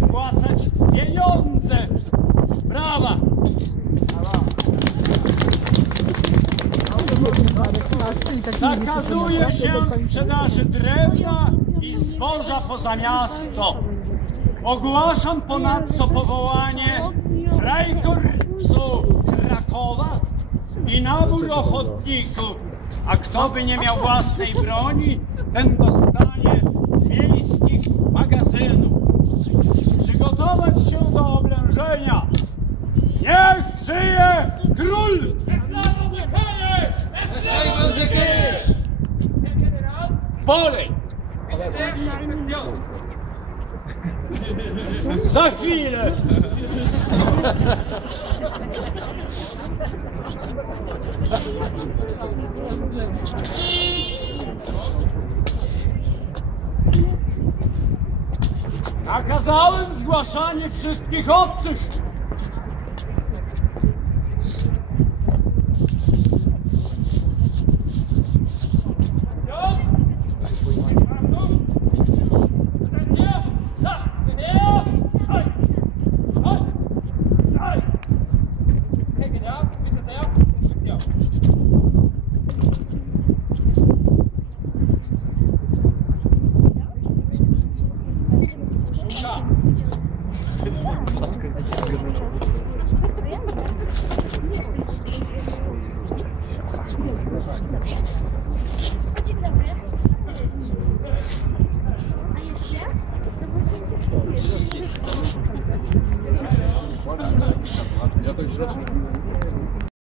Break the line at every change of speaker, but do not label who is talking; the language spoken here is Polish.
wypłacać pieniądze. Brawa! Zakazuje się sprzedaży drewna i zboża poza miasto. Ogłaszam ponadto powołanie Freikorpsu Krakowa i nabór ochotników. A kto by nie miał własnej broni, ten dostanie król! Polej! Za chwilę! Nakazałem zgłaszanie wszystkich obcych 시작. 끝이세요? 끝이세요. 좋다. Я так же